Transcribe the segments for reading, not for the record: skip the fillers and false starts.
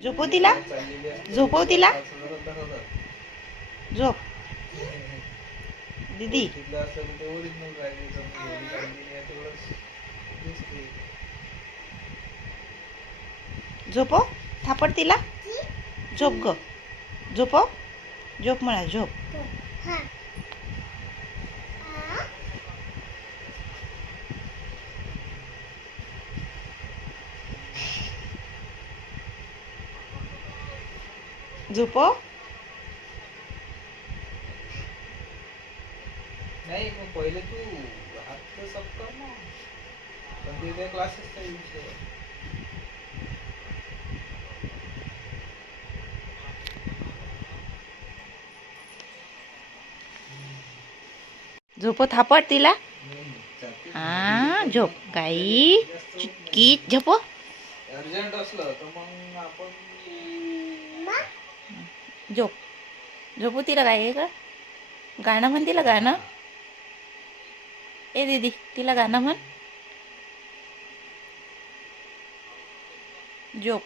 झोपव तिला, झोपव तिला, झोप दीदी. झोपव, थापड तिला, झोप ग, झोपव, झोप म्हणा, झोप. झोपव. नाही मग पहिले तू हात सब कर ना, पण ते क्लासेसचा विषय. झोपव, थापड तिला. हा झोप गाई, चुटकी झोपव. अर्जंट असलं तर मग आपण झोप, झोपू तिला. काय ग, गाणं म्हण तिला, गाणं. ए दीदी तिला गाणं म्हण. झोप.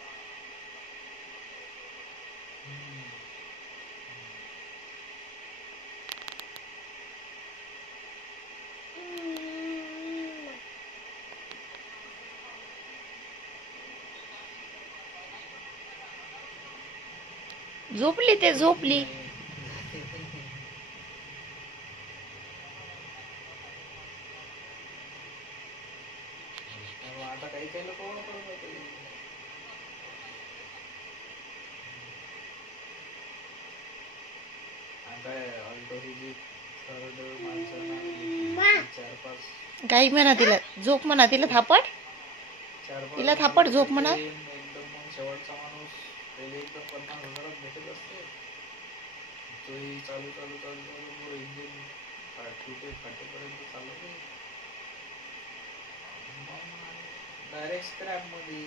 झोपली ते झोपली. आता काही काही लोक गाई म्हणा तिला, झोप म्हणा तिला, थापड तिला, थापड झोप म्हणा. एकदम मग शेवटचा माणूस पहिले एकदम 50,000 भेटत असते. तोही चालू चालू चालू चालू इंजिन फाटेपर्यंत चालत, मग डायरेक्ट स्क्रॅप मध्ये.